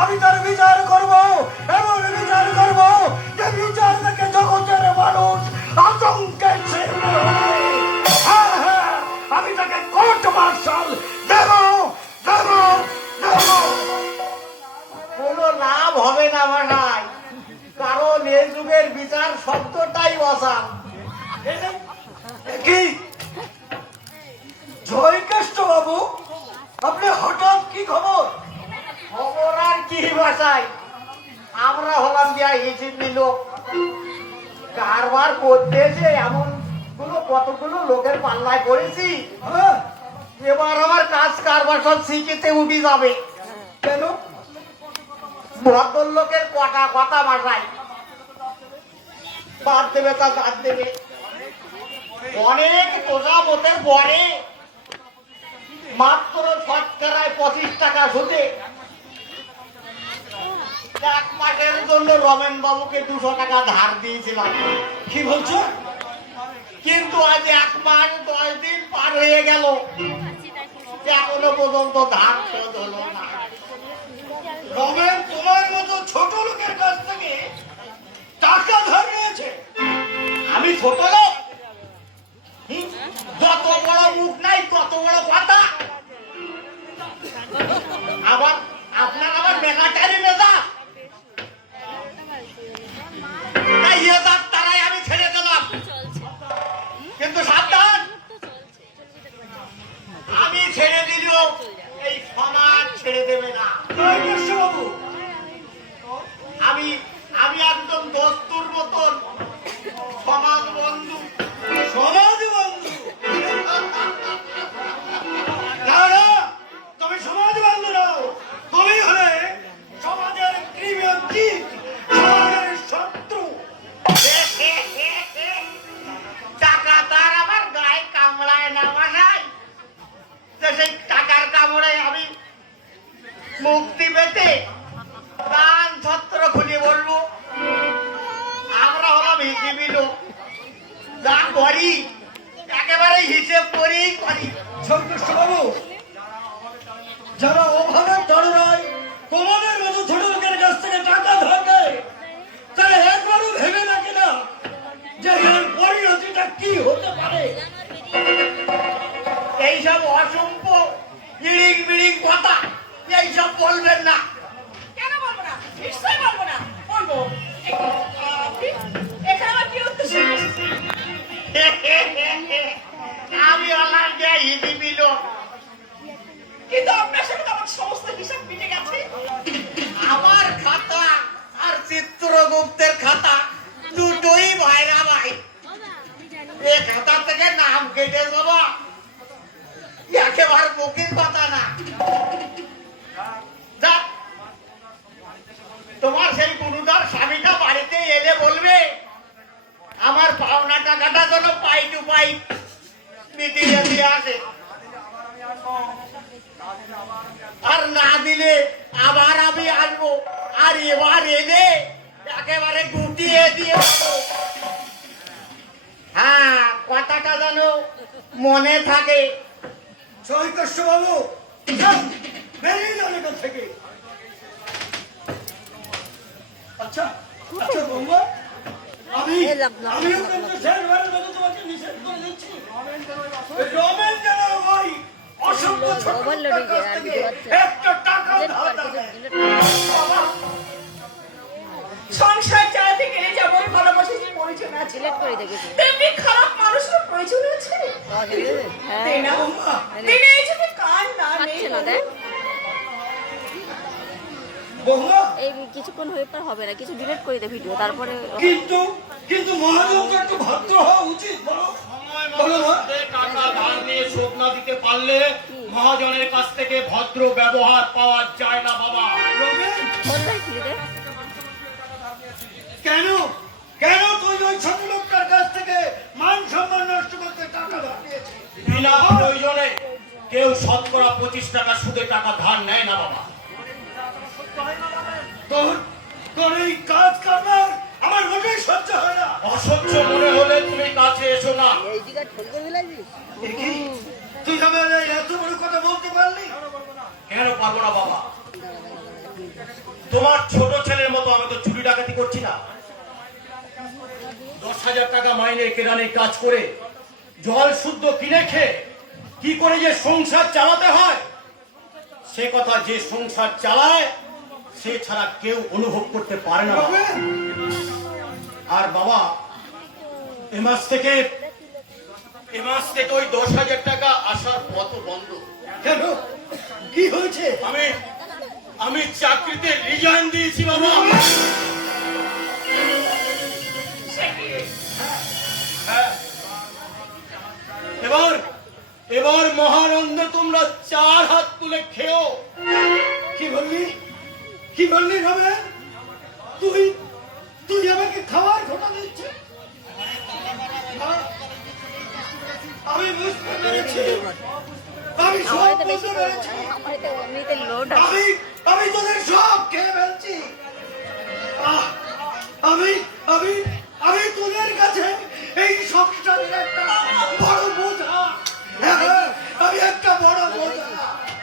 আমি তার বিচার করব, এমন বিচার করব যে বিচার থেকে জগতের মানুষ আতঙ্কে ছিন্ন হবে। হ্যাঁ হ্যাঁ, আমি তাকে কোর্ট মার্শাল দেব দেব দেব। কোনো লাভ হবে না ভাই, কারণ এই যুগের বিচার শব্দটাই অসান। কি জয়কেষ্ট বাবু, আপনি হঠাৎ কি খবর? খবর আর কি বাসাই, আমরা হলাম দিয়া হিসিব নিল কারবার করতে এসে এমন কতগুলো লোকের পাল্লায় পড়েছি। হ্যাঁ, এবার আমার কাজ কারবার সব শিখেতে উঠে যাবে। কেন? ভদ্রলোকের কটা কথা ভাষায় বাদ দেবে তা বাদ দেবে। অনেক তোষামতের পরে মাত্র শতকরায় 25 টাকা সুদে 1 মাসের জন্য রমেন বাবুকে 200 টাকা ধার দিয়েছিলাম। কি বলছো? কিন্তু আজ 1 মাস 10 দিন পার হয়ে গেল, এখনো পর্যন্ত ধার শোধ হলো না। রমেন তোমার মতো ছোট লোকের কাছ থেকে টাকা ধার নিয়েছে? আমি ছোট লোক? যত বড় মুখ নাই তত বড় কথা। আবার আপনার আবার মেঘাটারি মেজা তাই তারাই আমি ছেড়ে দিলাম, কিন্তু সাবধান, আমি ছেড়ে দিলেও এই সমাজ ছেড়ে দেবে না। বাবু, আমি আমি একদম দস্তুর মতন সমাজ বন্ধু। সমাজ বন্ধু? না না, তুমি সমাজ বন্ধু নও, তুমি হলে সমাজের ক্রিমিয়াল, সমাজের শত্রু। টাকা তার আমার গায়ে কামড়ায় না বাসায়, তো সেই টাকার কামড়ে আমি মুক্তি পেতে কান ছত্র খুলে বলবো আমরা হলাম হিসেবি লোক, যা করি একেবারে হিসেব করেই করি। সন্তুষ্ট বাবু, যারা অভাবের দরজায় তোমাদের মতো ছোট লোকের কাছ থেকে টাকা ধার দেয়, তারা একবারও ভেবে না কিনা যে এর পরিণতিটা কি হতে পারে? এইসব অসম্ভব ইড়িং বিড়িং কথা এইসব বলবেন না। কেন বলবো না? নিশ্চয়ই বলবো না, বলবো। এখানে আমার কি উদ্দেশ্য? আমি হলাম যে হিসেবি লোক, কিন্তু আপনার সাথে তো আমার সমস্ত হিসাব মিটে গেছে। আমার খাতা আর চিত্রগুপ্তের খাতা দুটোই ভাইরা ভাই। এই খাতা থেকে নাম কেটে যাবা একেবারে মুখের কথা না। যাক, তোমার সেই গুরুদার স্বামীটা বাড়িতে এলে বলবে আমার পাওনা টাকাটা যেন পাই টু পাই মিটিয়ে দিয়ে আসে, আর না দিলে আবার আমি আসবো, আর এবার এলে একেবারে গুটিয়ে দিয়ে যাবো। হ্যাঁ, কথাটা যেন মনে থাকে। জয়কৃষ্ণ বাবু, যাও, বেরিয়ে যান এখান থেকে। আচ্ছা আচ্ছা বৌমা, আমিও কিন্তু শেষবারের মতো তোমাকে নিষেধ করে দিচ্ছি, রমেন যেন ওই অসভ্য ছোট লোকের কাছ থেকে একটা টাকাও ধার না দেয়। সংসার চালাতে গেলে যেমন ভালোবাসার প্রয়োজন আছে, তেমনি খারাপ মানুষের প্রয়োজন আছে। তাই না? তিনি এই যদি কান না নেই, বৌমা, এই কিছুক্ষণ হয়ে পর হবে না, কিছু ডিলিট করে দে ভিডিও, তারপরে কিন্তু কিন্তু মহাজন তো একটু ভদ্র হওয়া উচিত, বলো বলো না? টাকা ধার নিয়ে শোধ না দিতে পারলে মহাজনের কাছ থেকে ভদ্র ব্যবহার পাওয়া যায় না বাবা। রমেন, বললাই খুলে দে। কেন কেন তুই ওই ছোট লোকটার কাছ থেকে মান সম্মান নষ্ট করতে টাকা ধার নিয়েছিস? বিনা প্রয়োজনে কেউ 25 টাকা সুদে টাকা ধার নেয় না বাবা। তোর তোর এই কাজ কারবার আমার মোটেই সহ্য হয় না। অসহ্য মনে হলে তুমি কাছে এসো না। দেখি, তুই আমার এই এত বড় কথা বলতে পারলি? কেন পারবো না বাবা? তোমার ছোট ছেলের মতো আমি তো চুরি ডাকাতি করছি না। 10,000 টাকা মাইনের কেরানির কাজ করে জল শুদ্ধ কিনে খেয়ে কি করে যে সংসার চালাতে হয় সে কথা যে সংসার চালায় সে ছাড়া কেউ অনুভব করতে পারে না। আর বাবা এ মাস থেকে ওই 10,000 টাকা আসার পথ বন্ধ। কেন, কি হয়েছে? আমি চাকরিতে রিজাইন দিয়েছি বাবা। হ্যাঁ। এবার মহানন্দে তোমরা 4 হাত তুলে খেও। কি বললি হবে? তুই আমাকে খাওয়ার খোটা দিচ্ছিস? আমি বুঝতে পেরেছি, আমি সব বুঝতে পেরেছি। আমার তো এমনিতে লোড আছে। আমি তোদের সব খেয়ে ফেলছি। আমি তোদের কাছে এই সংসারের একটা বড় বোঝা। হ্যাঁ, আমি একটা বড় বোঝা।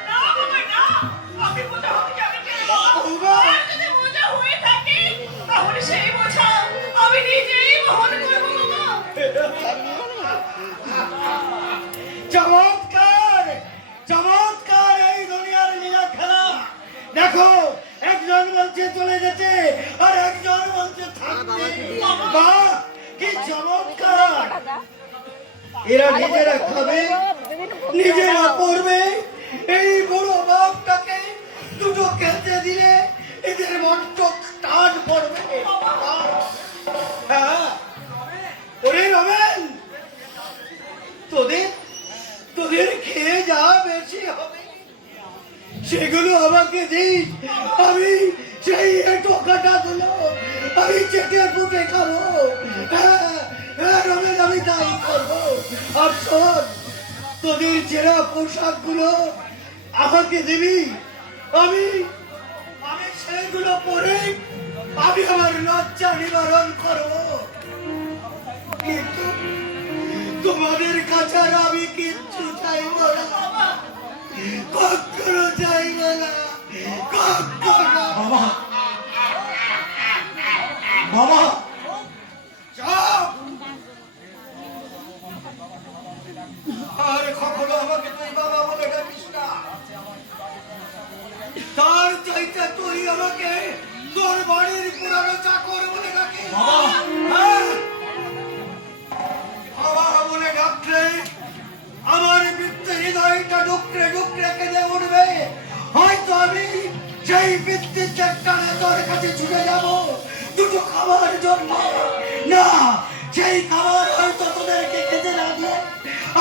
না বাবা, না, আমি বোঝা হতে যাবে কেন? বাবা, আর যদি বোঝা হয়ে থাকে, তাহলে সেই বোঝা আমি নিজেই বহন করবো বাবা। চমৎকার এই দুনিয়ার লীলা খেলা। দেখো, একজন বলছে চলে যেতে আর একজন বলছে থাকতে। বাহ, কি চমৎকার! এরা নিজেরা খাবে, নিজেরা পড়বে। এই বড় বাপটাকে দুটো খেলতে দিলে এদের মন্ত্র টান পড়বে। হ্যাঁ, ওরে রমেন, তোদের খেয়ে যা বেশি হবে সেগুলো আমাকে দিস। আমি সেই টোকাটা গুলো আমি চেটে ফুটে খাবো। হ্যাঁ, রমেন, আমি তাই করবো। আর শোন, তোদের ছেঁড়া পোশাক গুলো আমাকে দিবি। আমি সেগুলো পরে আমি আমার লজ্জা নিবারণ করবো। কিন্তু তোমাদের কাছে আর আমি কিচ্ছু চাইব না, কখনো চাইব না, কখনো। বাবা চুপ! আর কখনো আমাকে তুই বাবা বলে ডাকিস না। তার চাইতে তুই আমাকে তোর বাড়ির পুরানো চাকর বলে ডাকিস। হ্যাঁ? বাবা বলে ডাকলে আমার বৃত্তের হৃদয়টা ডুকরে ডুকরে কেঁদে উঠবে। হয়তো আমি সেই বৃত্তির টানে তোর কাছে ছুটে যাব দুটো খাবার জন্য। না, সেই খাবার হয়তো তোদেরকে খেতে না দিয়ে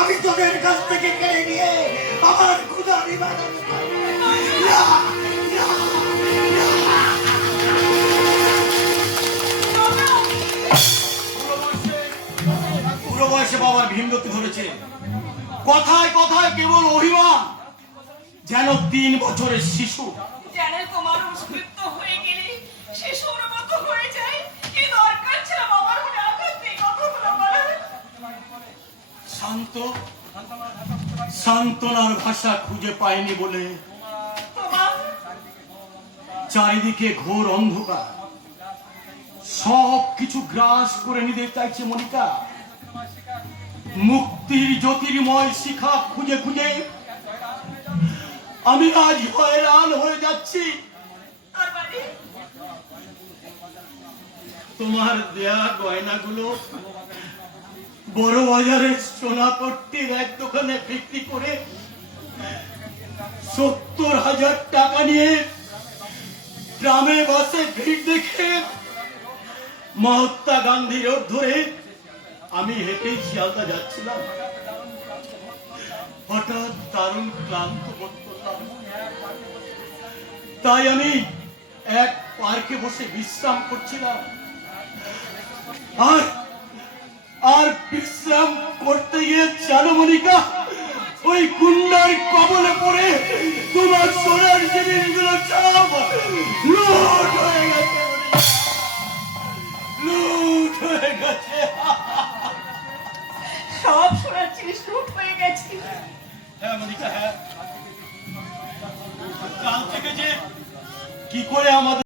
আমি তোদের কাছ থেকে কেড়ে নিয়ে আমার ক্ষুধা নিবারণ করবো। না, না, না। পুরো বয়সে বাবার ভীমগতি ধরেছে। কথায় কথায় কেবল অভিমান, যেন 3 বছরের শিশু। জানে তোমার উৎকৃষ্ট হয়ে গেলে শিশুর মতো হয়ে যায়। কি দরকার ছিল বাবার মনে আঘাত দিয়ে কথাগুলো বলার? সান্ত্বনার ভাষা খুঁজে পায়নি বলে তোমার চারিদিকে ঘোর অন্ধকার, সব কিছু গ্রাস করে নিতে চাইছে মনিকা। মুক্তির জ্যোতির্ময় শিখা খুঁজে খুঁজে আমি আজ হয়রান হয়ে যাচ্ছি। আর মানে তোমার দেয়া গয়নাগুলো বড় বাজারের সোনাপট্টির এক দোকানে বিক্রি করে 70,000 টাকা নিয়ে গ্রামে বাসে ভিড় দেখে মহাত্মা গান্ধী রোড ধরে আমি হেঁটেই শিয়ালদা যাচ্ছিলাম। হঠাৎ দারুণ ক্লান্ত বোধ করলাম, তাই আমি এক পার্কে বসে বিশ্রাম করছিলাম। আর বিশ্রাম করতে গিয়ে জানো মনিকা, ওই গুন্ডার কবলে পড়ে তোমার সোনার জিনিসগুলো সব লুট হয়ে গেছে। লুট হয়ে গেছে। সব সোনার জিনিস লুট হয়ে গেছে। হ্যাঁ মনিকা, হ্যাঁ। কাল থেকে যে কি করে আমাদের